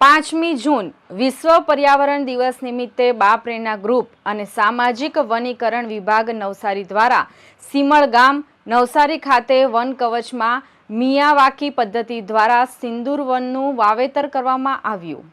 પાંચમી જૂન વિશ્વ પર્યાવરણ દિવસ નિમિત્તે બા પ્રેરણા ગ્રુપ અને સામાજિક વનીકરણ વિભાગ નવસારી દ્વારા સીમળ ગામ, નવસારી ખાતે વન કવચમાં મિયાવાકી પદ્ધતિ દ્વારા સિંદૂર વનનું વાવેતર કરવામાં આવ્યું.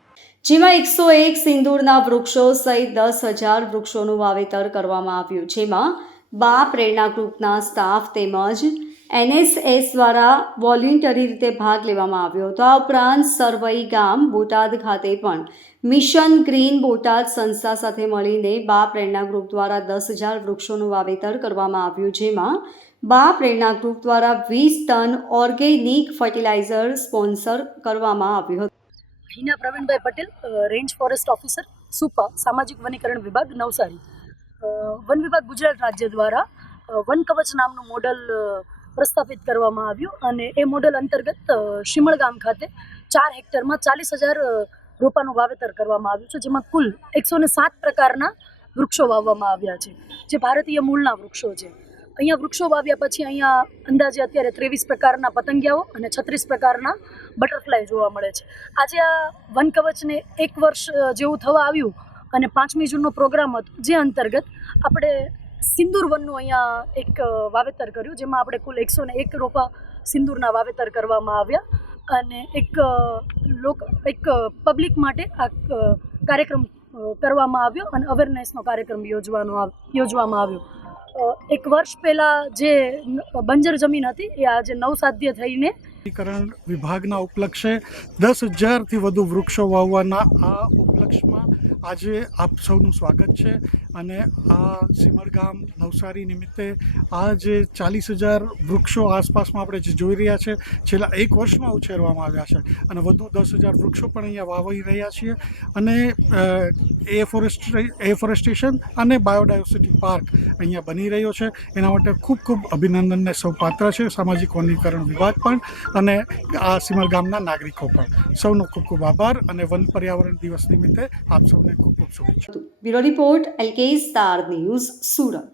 જેમાં એકસો એક સિંદૂરના વૃક્ષો સહિત દસ હજાર વૃક્ષોનું વાવેતર કરવામાં આવ્યું. જેમાં બા પ્રેરણા ગ્રુપના સ્ટાફ તેમજ એનએસએસ દ્વારા વોલ્યુન્ટરી રીતે ભાગ લેવામાં આવ્યો હતો. આ ઉપરાંત સરવઈ ગામ, બોટાદ ખાતે પણ મિશન ગ્રીન બોટાદ સંસ્થા સાથે મળીને બા પ્રેરણા ગ્રુપ દ્વારા દસ હજાર વૃક્ષોનું વાવેતર કરવામાં આવ્યું, જેમાં બા પ્રેરણા ગ્રુપ દ્વારા વીસ ટન ઓર્ગેનિક ફર્ટિલાઇઝર સ્પોન્સર કરવામાં આવ્યું હતું. Hina Pravinbhai Patel range forest officer, Supa, સામાજિક વનીકરણ વિભાગ, નવસારી. વન વિભાગ ગુજરાત રાજ્ય દ્વારા વન કવચ નામનું મોડલ પ્રસ્થાપિત કરવામાં આવ્યું અને એ મોડલ અંતર્ગત શિમળગામ ખાતે ચાર હેક્ટરમાં ચાલીસ હજાર રોપાનું વાવેતર કરવામાં આવ્યું છે, જેમાં કુલ એકસો ને સાત પ્રકારના વૃક્ષો વાવવામાં આવ્યા છે, જે ભારતીય મૂળના વૃક્ષો છે. અહીંયા વૃક્ષો વાવ્યા પછી અહીંયા અંદાજે અત્યારે ત્રેવીસ પ્રકારના પતંગિયાઓ અને છત્રીસ પ્રકારના બટરફ્લાય જોવા મળે છે. આજે આ વન કવચને એક વર્ષ જેવું થવા આવ્યું અને પાંચમી જૂનનો પ્રોગ્રામ હતો, જે અંતર્ગત આપણે સિંદૂર વનનું અહીંયા એક વાવેતર કર્યું, જેમાં આપણે કુલ એકસો ને એક રોપા સિંદૂરના વાવેતર કરવામાં આવ્યા. અને એક લોક, એક પબ્લિક માટે આ કાર્યક્રમ કરવામાં આવ્યો અને અવેરનેસનો કાર્યક્રમ યોજવાનો યોજવામાં આવ્યો. એક વર્ષ પહેલાં જે બંજર જમીન હતી, એ આજે નવસાધ્ય થઈને વિભાગના ઉપલક્ષે દસ હજારથી વધુ વૃક્ષો વાવવાના આ ઉપલક્ષમાં આજે આપ સૌનું સ્વાગત છે અને આ સિમરગામ નવસારી નિમિત્તે આ જે ચાલીસ હજાર વૃક્ષો આસપાસમાં આપણે જે જોઈ રહ્યા છે, છેલ્લા એક વર્ષમાં ઉછેરવામાં આવ્યા છે અને વધુ દસ હજાર વૃક્ષો પણ અહીંયા વાવી રહ્યા છીએ અને એ ફોરેસ્ટ એફોરેસ્ટેશન અને બાયોડાયવર્સિટી પાર્ક અહીંયા બની રહ્યો છે. એના માટે ખૂબ ખૂબ અભિનંદનને સૌ પાત્ર છે, સામાજિક વનીકરણ વિભાગ પણ અને આ સિમરગામના નાગરિકો પણ. સૌનો ખૂબ ખૂબ આભાર અને વન પર્યાવરણ દિવસ નિમિત્તે આપ સૌને ખૂબ ખૂબ શુભેચ્છા bureau report LK star news Surat